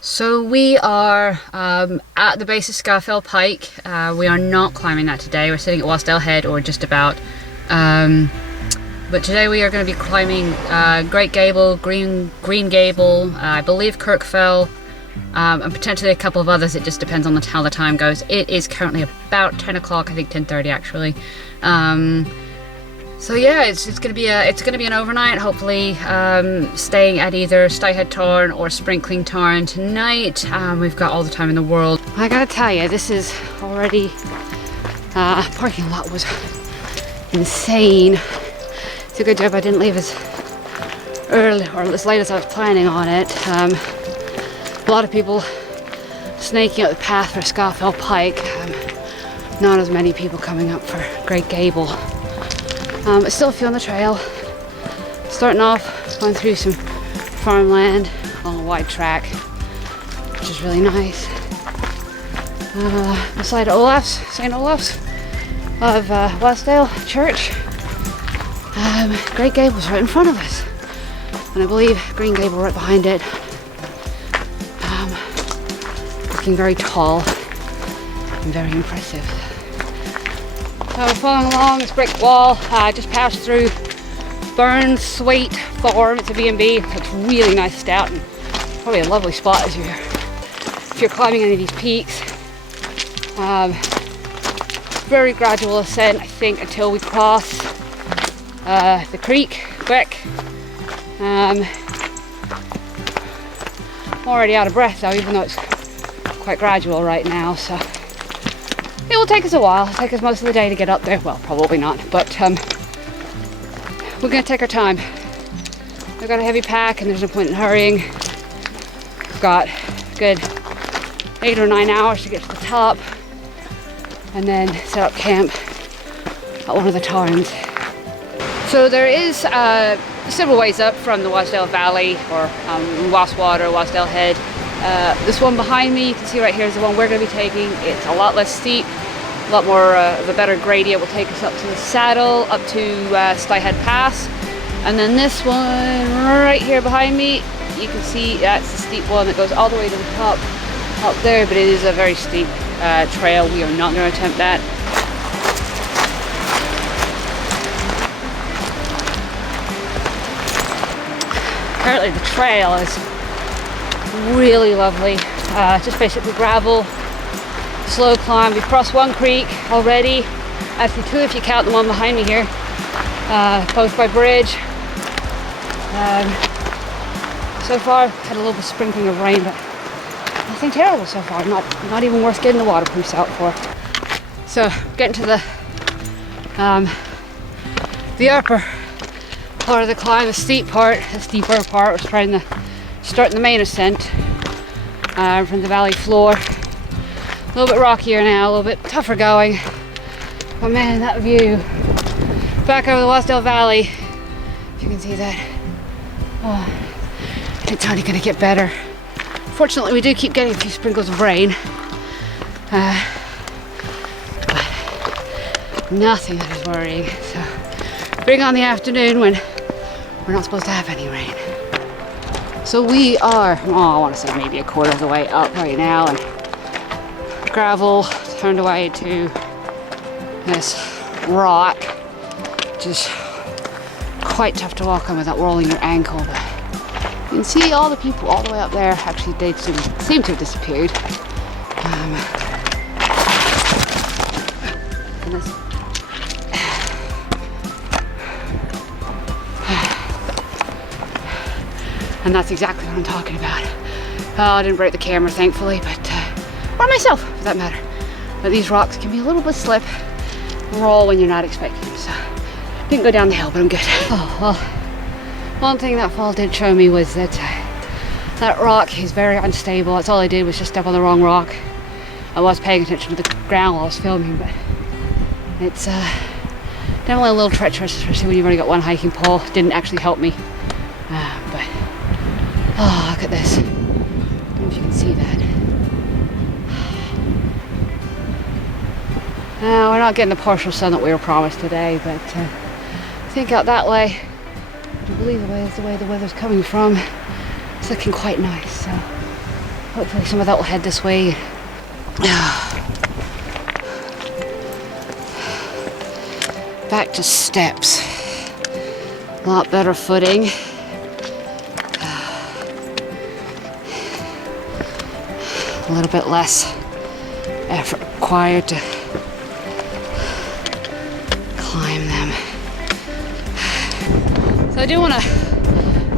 So we are at the base of Scafell Pike. We are not climbing that today. We're sitting at Wasdale Head, or just about. But today we are going to be climbing Great Gable, Green Gable, I believe Kirkfell, and potentially a couple of others. It just depends on how the time goes. It is currently about 10 o'clock, I think 10:30 actually. So yeah, it's gonna be an overnight. Hopefully, staying at either Scafell Tarn or Sprinkling Tarn tonight. We've got all the time in the world. I gotta tell you, this is already parking lot was insane. It's a good job I didn't leave as early or as late as I was planning on it. A lot of people snaking out the path for Scafell Pike. Not as many people coming up for Great Gable. But still feeling the trail. Starting off, going through some farmland on a wide track, which is really nice. Beside St. Olaf's of Wasdale Church. Great Gable's right in front of us, and I believe Green Gable right behind it. Looking very tall and very impressive. We're following along this brick wall. Just passed through Burns Sweet Farm. It's a B&B. It's really nice out and probably a lovely spot if you're climbing any of these peaks. Very gradual ascent, I think, until we cross the creek quick. I'm already out of breath though, even though it's quite gradual right now, so it will take us a while. It'll take us most of the day to get up there. Well, probably not, but we're gonna take our time. We've got a heavy pack and there's no point in hurrying. We've got a good 8 or 9 hours to get to the top and then set up camp at one of the tarns. So there is several ways up from the Wasdale Valley, or Waswater, Wasdale Head. This one behind me, you can see right here, is the one we're going to be taking. It's a lot less steep, a lot more of a better gradient. Will take us up to the saddle, up to Scafell Pass. And then this one right here behind me, you can see that's the steep one that goes all the way to the top up there, but it is a very steep trail. We are not going to attempt that. Apparently the trail is really lovely. Just basically gravel, slow climb. We've crossed one creek already, actually two if you count the one behind me here, both by bridge. So far had a little bit of sprinkling of rain, but nothing terrible so far. Not even worth getting the waterproofs out for. So getting to the upper part of the climb, the steeper part. Was trying to start the main ascent from the valley floor. A little bit rockier now, a little bit tougher going. But man, that view back over the Wasdale Valley, if you can see that, it's only going to get better. Fortunately, we do keep getting a few sprinkles of rain, but nothing that is worrying. So bring on the afternoon when we're not supposed to have any rain. So we are, I want to say maybe a quarter of the way up right now, and gravel turned away to this rock, which is quite tough to walk on without rolling your ankle. But you can see all the people all the way up there. Actually, they seem to have disappeared. And this, and that's exactly what I'm talking about. I didn't break the camera, thankfully, but or myself, for that matter. But these rocks can be a little bit slip and roll when you're not expecting them. So didn't go down the hill, but I'm good. Oh, well, one thing that fall did show me was that that rock is very unstable. That's all I did was just step on the wrong rock. I was paying attention to the ground while I was filming, but it's definitely a little treacherous, especially when you've only got one hiking pole. Didn't actually help me, but oh, look at this. I don't know if you can see that. We're not getting the partial sun that we were promised today, but I think out that way, I believe the way the weather's coming from, it's looking quite nice. So Hopefully some of that will head this way. Back to steps. A lot better footing. A little bit less effort required to climb them. So I do want to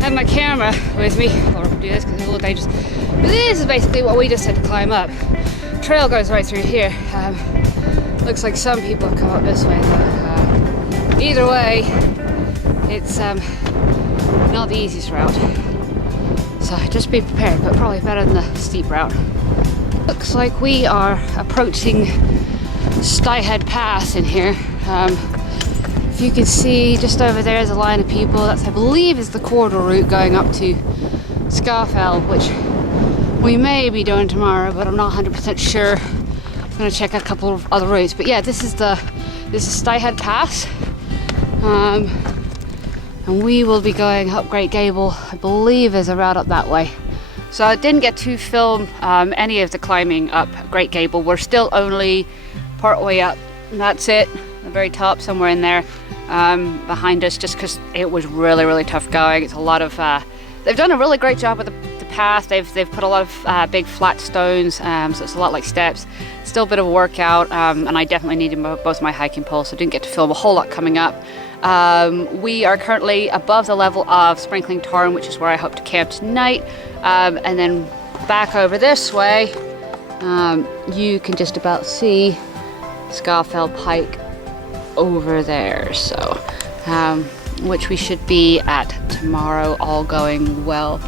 have my camera with me, or do this because it's a little dangerous. But this is basically what we just had to climb up. Trail goes right through here. Looks like some people have come up this way, but either way, it's not the easiest route. So just be prepared, but probably better than the steep route. Looks like we are approaching Styhead Pass in here. If you can see, just over there is a line of people. That's, I believe, is the corridor route going up to Scafell, which we may be doing tomorrow, but I'm not 100% sure. I'm gonna check a couple of other routes. But yeah, this is Styhead Pass. And we will be going up Great Gable, I believe is a route up that way. So I didn't get to film any of the climbing up Great Gable. We're still only part way up, and that's it, the very top, somewhere in there behind us, just because it was really, really tough going. It's a lot of, they've done a really great job with the path. They've put a lot of big flat stones, so it's a lot like steps. Still a bit of a workout, and I definitely needed both my hiking poles, so I didn't get to film a whole lot coming up. We are currently above the level of Sprinkling Tarn, which is where I hope to camp tonight. And then back over this way, you can just about see Scafell Pike over there. So, which we should be at tomorrow, all going well.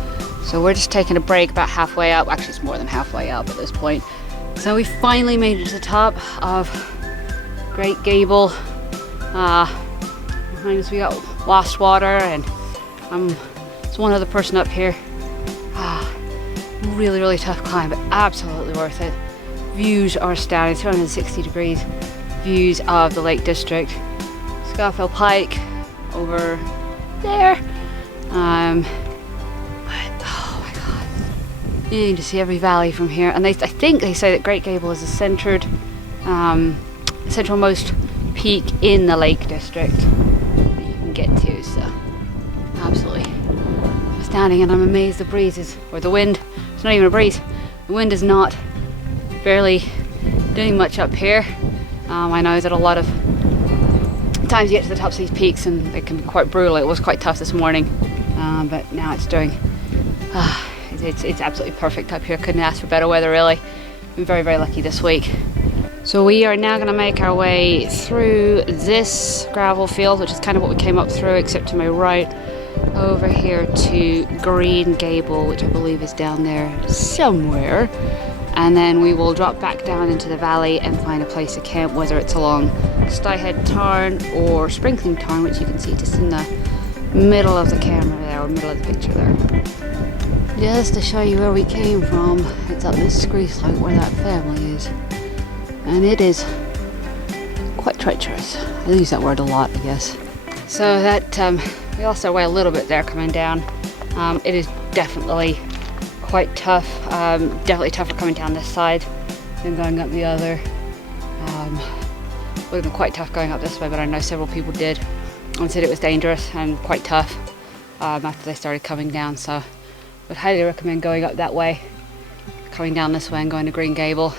So we're just taking a break about halfway up. Actually, it's more than halfway up at this point. So we finally made it to the top of Great Gable. Behind us we got Lost Water, and there's one other person up here. Really, really tough climb, but absolutely worth it. Views are stunning, 360 degrees views of the Lake District. Scafell Pike over there. But oh my god, you need to see every valley from here. And I think they say that Great Gable is the centralmost peak in the Lake District that you can get to. So absolutely astounding, and I'm amazed the breezes, or the wind. It's not even a breeze. The wind is not barely doing much up here. I know that a lot of times you get to the tops of these peaks and it can be quite brutal. It was quite tough this morning, but now it's doing. It's absolutely perfect up here. Couldn't ask for better weather, really. Been very, very lucky this week. So we are now going to make our way through this gravel field, which is kind of what we came up through, except to my right, over here to Green Gable, which I believe is down there somewhere. And then we will drop back down into the valley and find a place to camp, whether it's along Styhead Tarn or Sprinkling Tarn, which you can see just in the middle of the camera there, or middle of the picture there. Just to show you where we came from, it's up this screech like where that family is. And it is quite treacherous. I use that word a lot, I guess. So that, we lost our way a little bit there coming down. It is definitely quite tough. Definitely tougher coming down this side than going up the other. Would have been quite tough going up this way, but I know several people did and said it was dangerous and quite tough after they started coming down. So I would highly recommend going up that way, coming down this way and going to Green Gable.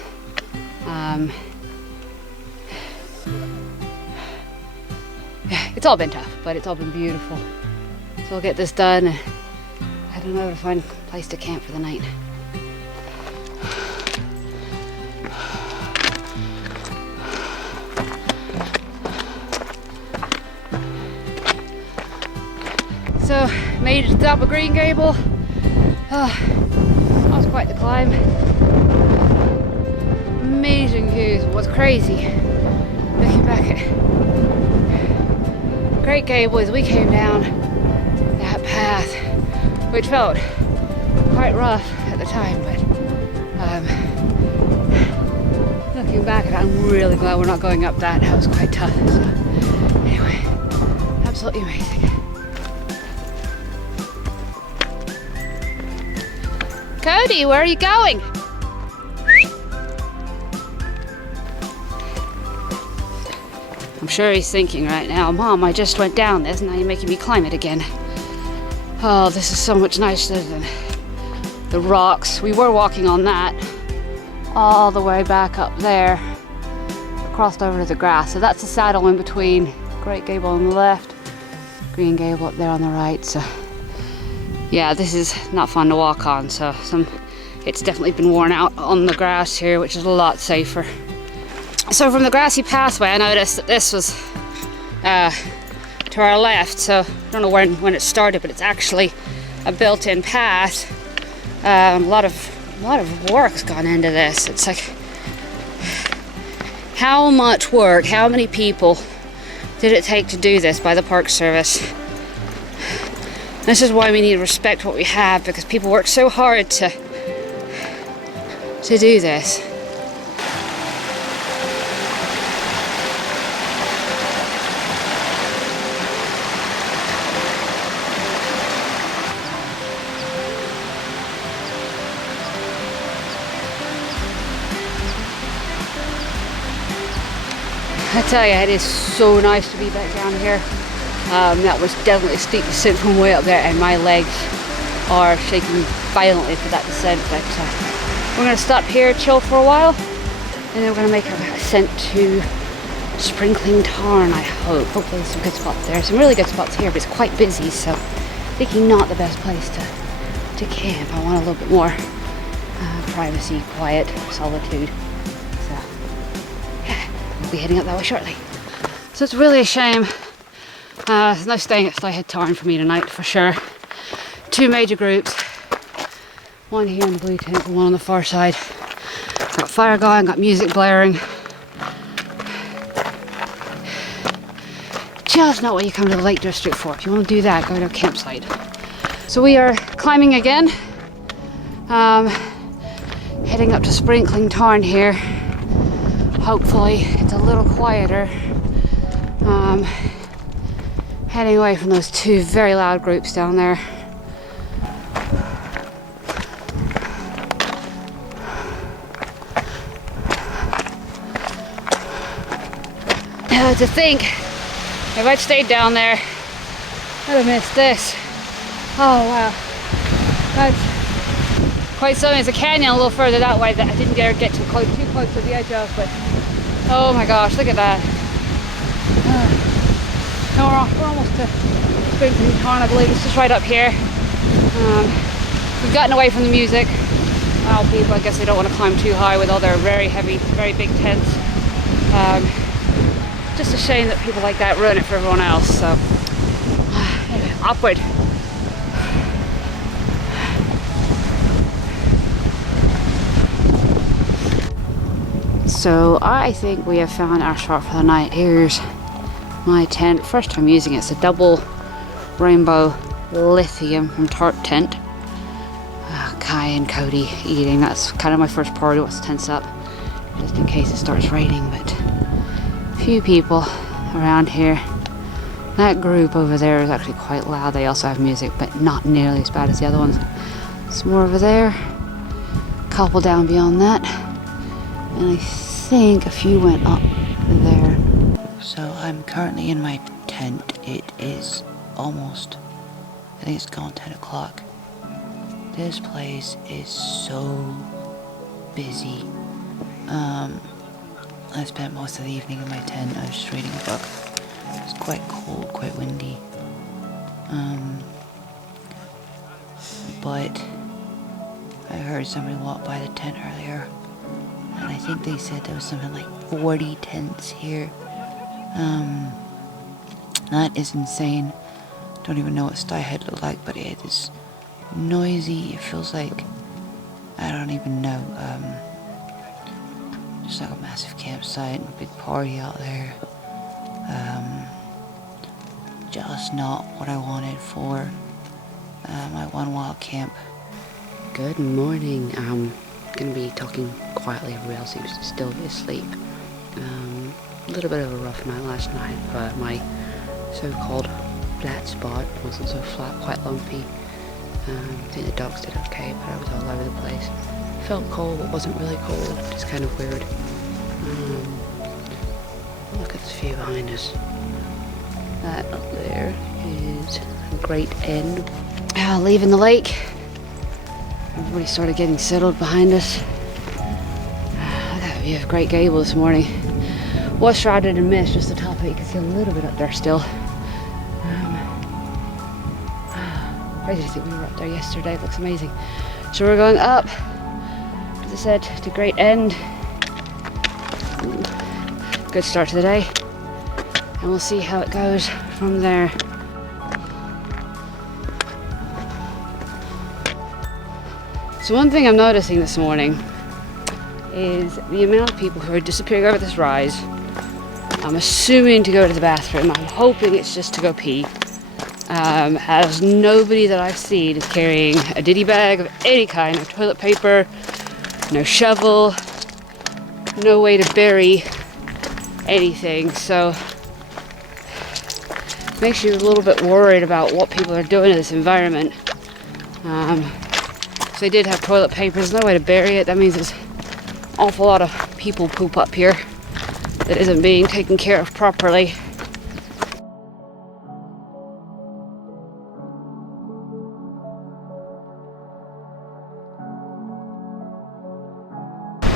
Yeah, it's all been tough, but it's all been beautiful. So we'll get this done. I don't know where to find a place to camp for the night. So, made it to the top of Green Gable. That was quite the climb. Amazing views. What's crazy, looking back at Great Gable, as we came down that path, which felt quite rough at the time, but looking back at it, I'm really glad we're not going up that. That was quite tough. So, anyway, absolutely amazing. Cody, where are you going? I'm sure he's thinking right now, Mom, I just went down this and now you're making me climb it again. Oh, this is so much nicer than the rocks. We were walking on that all the way back up there, crossed over to the grass. So that's the saddle in between Great Gable on the left, Green Gable up there on the right. So yeah, this is not fun to walk on. So it's definitely been worn out on the grass here, which is a lot safer. So from the grassy pathway, I noticed that this was to our left. So I don't know when it started, but it's actually a built-in path. A lot of work's gone into this. It's like, how much work, how many people did it take to do this by the Park Service? This is why we need to respect what we have, because people work so hard to do this. I tell you, it is so nice to be back down here. That was definitely a steep descent from way up there, and my legs are shaking violently for that descent. But we're going to stop here, chill for a while, and then we're going to make our ascent to Sprinkling Tarn, I hope. Hopefully there's some good spots there. Some really good spots here, but it's quite busy, so thinking not the best place to camp. I want a little bit more privacy, quiet, solitude. We'll be heading up that way shortly. So it's really a shame. There's no staying at Sky Tarn for me tonight, for sure. Two major groups. One here in the blue tent and one on the far side. Got fire going, got music blaring. Just not what you come to the Lake District for. If you want to do that, go to a campsite. So we are climbing again. Heading up to Sprinkling Tarn here. Hopefully it's a little quieter. Heading away from those two very loud groups down there. To think, if I'd stayed down there, I'd have missed this. Oh wow, that's quite something. There's a canyon a little further that way that I didn't dare get too close to the edge of, but oh my gosh, look at that. No, we're almost to Sprinkling Tarn, I believe. It's just right up here. We've gotten away from the music. Well, people, I guess they don't want to climb too high with all their very heavy, very big tents. Just a shame that people like that ruin it for everyone else. So, anyway, upward. So I think we have found our spot for the night. Here's my tent. First time using it. It's a double rainbow lithium from Tart Tent. Kai and Cody eating. That's kind of my first priority once the tent's up, just in case it starts raining. But a few people around here. That group over there is actually quite loud. They also have music, but not nearly as bad as the other ones. Some more over there. A couple down beyond that. And I think a few went up there. So I'm currently in my tent. It is almost, I think it's gone 10 o'clock. This place is so busy. I spent most of the evening in my tent. I was just reading a book. It's quite cold, quite windy. But I heard somebody walk by the tent earlier, and I think they said there was something like 40 tents here. That is insane. Don't even know what Styhead looked like, but it is noisy. It feels like, I don't even know, just like a massive campsite and a big party out there. Just not what I wanted for my one wild camp. Good morning. I'm gonna be talking quietly. Everybody else seems to still be asleep. A little bit of a rough night last night, but my so-called flat spot wasn't so flat, quite lumpy. I think the dogs did okay, but I was all over the place. Felt cold, but wasn't really cold. Just kind of weird. Look at this view behind us. That up there is a great end. Leaving the lake. Everybody started getting settled behind us. Look at that view of Great Gable this morning. Was shrouded in mist, just the top of it. You can see a little bit up there still. Crazy to think we were up there yesterday. It looks amazing. So we're going up, as I said, to Great End. Good start to the day. And we'll see how it goes from there. So one thing I'm noticing this morning is the amount of people who are disappearing over this rise. I'm assuming to go to the bathroom. I'm hoping it's just to go pee. As nobody that I've seen is carrying a ditty bag of any kind, no toilet paper, no shovel, no way to bury anything. So makes you a little bit worried about what people are doing in this environment. So they did have toilet paper, there's no way to bury it. That means there's an awful lot of people poop up here that isn't being taken care of properly.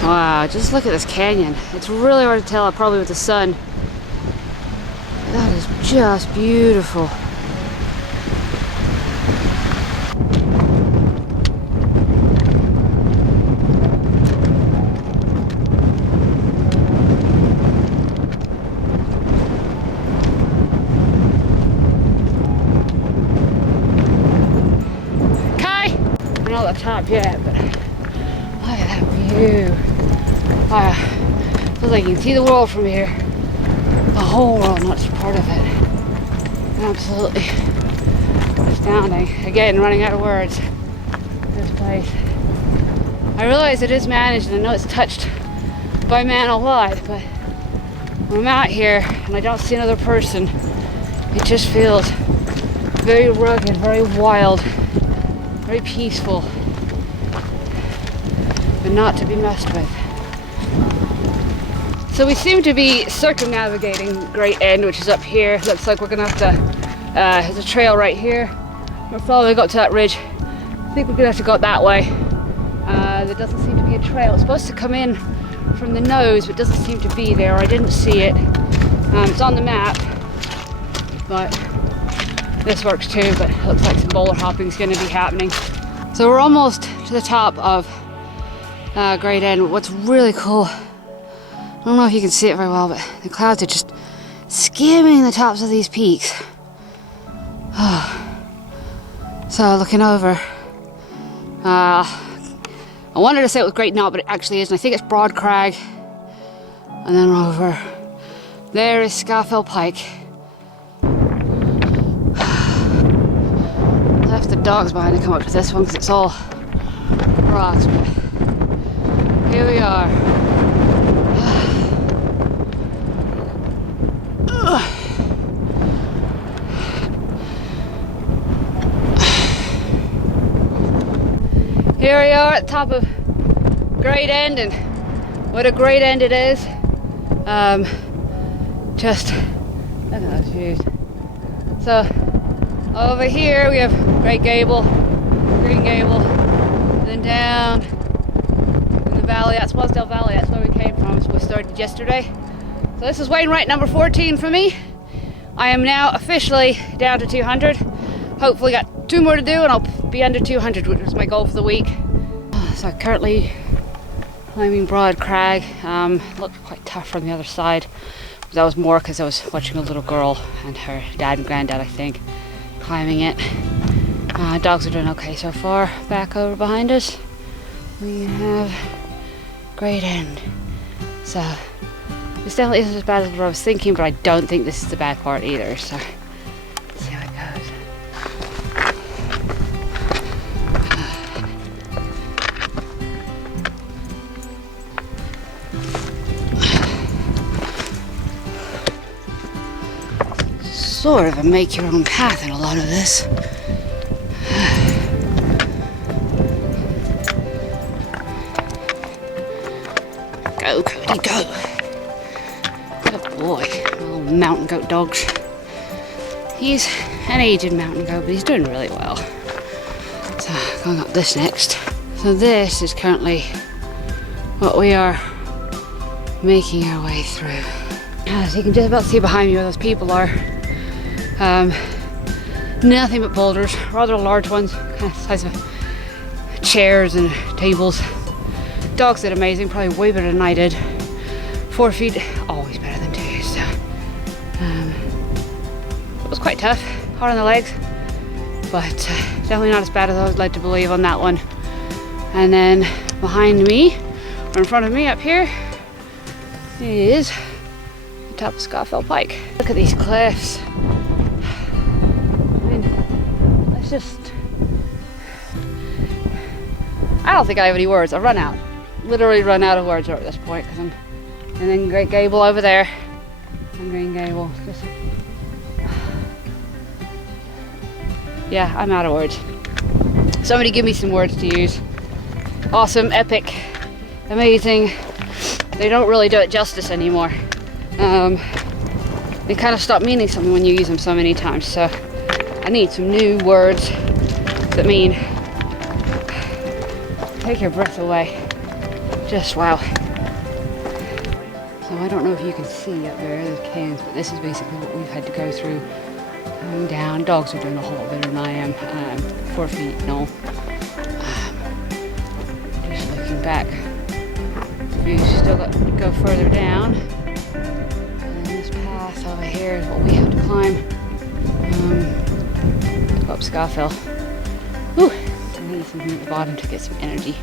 Wow, just look at this canyon. It's really hard to tell, probably with the sun. That is just beautiful. We're not at the top yet, but look at that view. Wow, feels like you can see the world from here. The whole world, not just part of it. Absolutely astounding. Again, running out of words. This place. I realize it is managed, and I know it's touched by man a lot, but when I'm out here and I don't see another person, it just feels very rugged, very wild, very peaceful, but not to be messed with. So we seem to be circumnavigating Great End, which is up here. Looks like we're gonna have to, there's a trail right here. We're following up to that ridge. I think we're gonna have to go that way. There doesn't seem to be a trail. It's supposed to come in from the nose, but it doesn't seem to be there. I didn't see it. It's on the map, but this works too, but it looks like some boulder hopping is gonna be happening. So we're almost to the top of Great End. What's really cool, I don't know if you can see it very well, but the clouds are just skimming the tops of these peaks. So looking over, I wanted to say it was Great Knot, but it actually isn't. I think it's Broad Crag. And then over there is Scafell Pike. Left the dogs behind to come up to this one because it's all rocks, but here we are. Here we are at the top of Great End, and what a great end it is. Just look at those views. So over here we have Great Gable, Green Gable, and then down in the valley, that's Wasdale Valley, that's where we came from. So we started yesterday. So this is Wainwright number 14 for me. I am now officially down to 200. Hopefully got 2 more to do and I'll be under 200, which was my goal for the week. So currently climbing Broad Crag. Looked quite tough from the other side. But that was more because I was watching a little girl and her dad and granddad, I think, climbing it. Dogs are doing okay so far. Back over behind us, we have Great End. So this definitely isn't as bad as what I was thinking, but I don't think this is the bad part either. So let's see how it goes. Sort of a make your own path in a lot of this. Go, Cody, go. Good boy. My little mountain goat dogs. He's an aged mountain goat, but he's doing really well. So, going up this next. So this is currently what we are making our way through. As you can just about see behind me where those people are. Nothing but boulders, rather large ones, kind of size of chairs and tables. Dogs did amazing, probably way better than I did. 4 feet, always better than 2. So it was quite tough, hard on the legs, but definitely not as bad as I was led to believe on that one. And then behind me, or in front of me up here, is the top of Scafell Pike. Look at these cliffs. I mean, it's just, I don't think I have any words. I've run out. Literally run out of words at this point. And then Great Gable over there. And Green Gable. Just, yeah, I'm out of words. Somebody give me some words to use. Awesome, epic, amazing. They don't really do it justice anymore. They kind of stop meaning something when you use them so many times. So I need some new words that mean take your breath away. Just wow. So I don't know if you can see up there the cans, but this is basically what we've had to go through. Going down. Dogs are doing a whole lot better than I am. 4 feet, no. Just looking back. The view's still got to go further down. And this path over here is what we have to climb. To go up Scafell. Whew. I need something at the bottom to get some energy.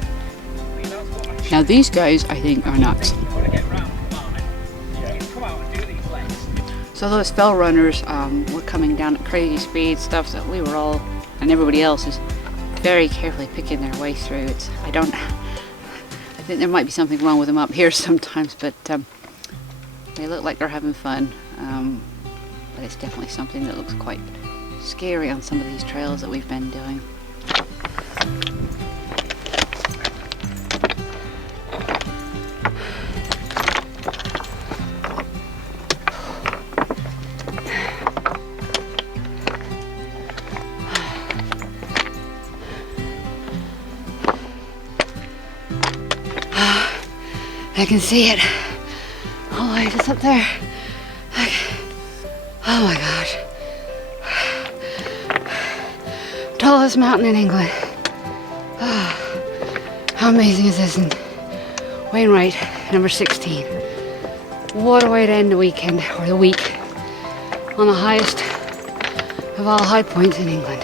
Now these guys, I think, are nuts. So those fell runners were coming down at crazy speed, stuff that we were all, and everybody else is very carefully picking their way through. I think there might be something wrong with them up here sometimes, but they look like they're having fun. But it's definitely something that looks quite scary on some of these trails that we've been doing. I can see it all the way just up there. Oh my gosh. Tallest mountain in England. Oh, how amazing is this? And Wainwright, number 16. What a way to end the weekend, or the week, on the highest of all high points in England.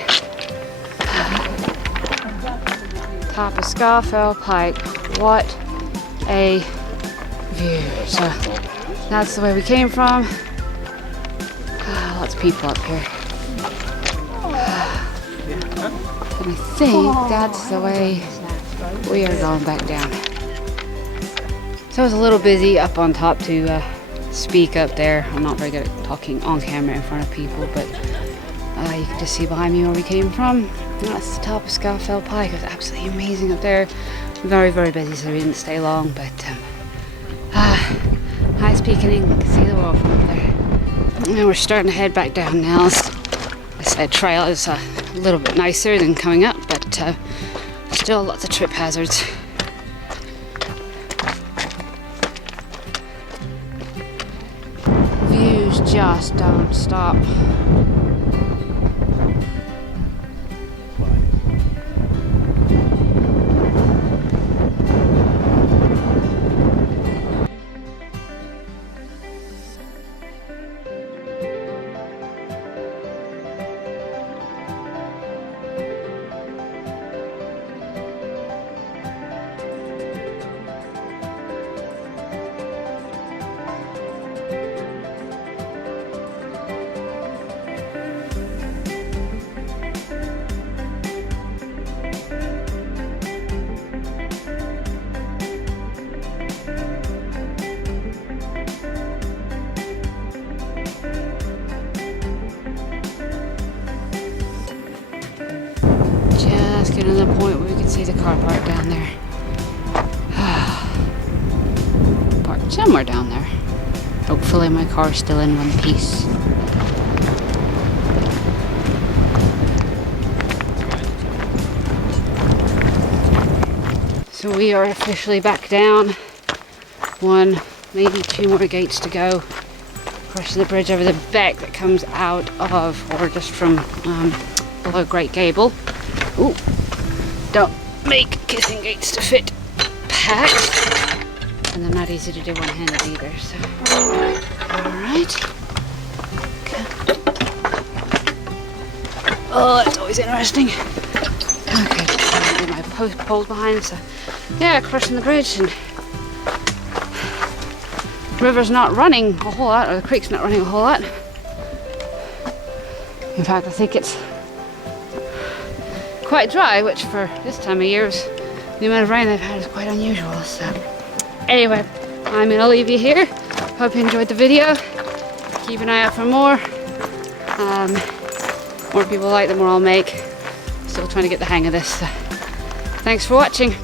Top of Scafell Pike. What a view. So that's the way we came from. Lots of people up here. And I think that's the way we are going back down. So I was a little busy up on top to speak up there. I'm not very good at talking on camera in front of people, but you can just see behind me where we came from. And that's the top of Scafell Pike. It was absolutely amazing up there. Very, very busy, so we didn't stay long, but highest peak in England, can see the world from up there. And we're starting to head back down now. I said trail is a little bit nicer than coming up, but still lots of trip hazards. Views just don't stop. Getting to the point where we can see the car park down there. somewhere down there. Hopefully my car's still in one piece. So we are officially back down. One, maybe two more gates to go. Crossing the bridge over the beck that comes out of, or just from below Great Gable. Ooh, don't make kissing gates to fit packs. And they're not easy to do one-handed either, so. Alright. Okay. Oh, that's always interesting. Okay, just gonna do my poles behind, so. Yeah, crossing the bridge, and the river's not running a whole lot, or the creek's not running a whole lot. In fact, I think it's quite dry, which for this time of year, the amount of rain they've had is quite unusual, so. Anyway, I'm gonna leave you here. Hope you enjoyed the video. Keep an eye out for more. More people like the more I'll make. Still trying to get the hang of this. So. Thanks for watching.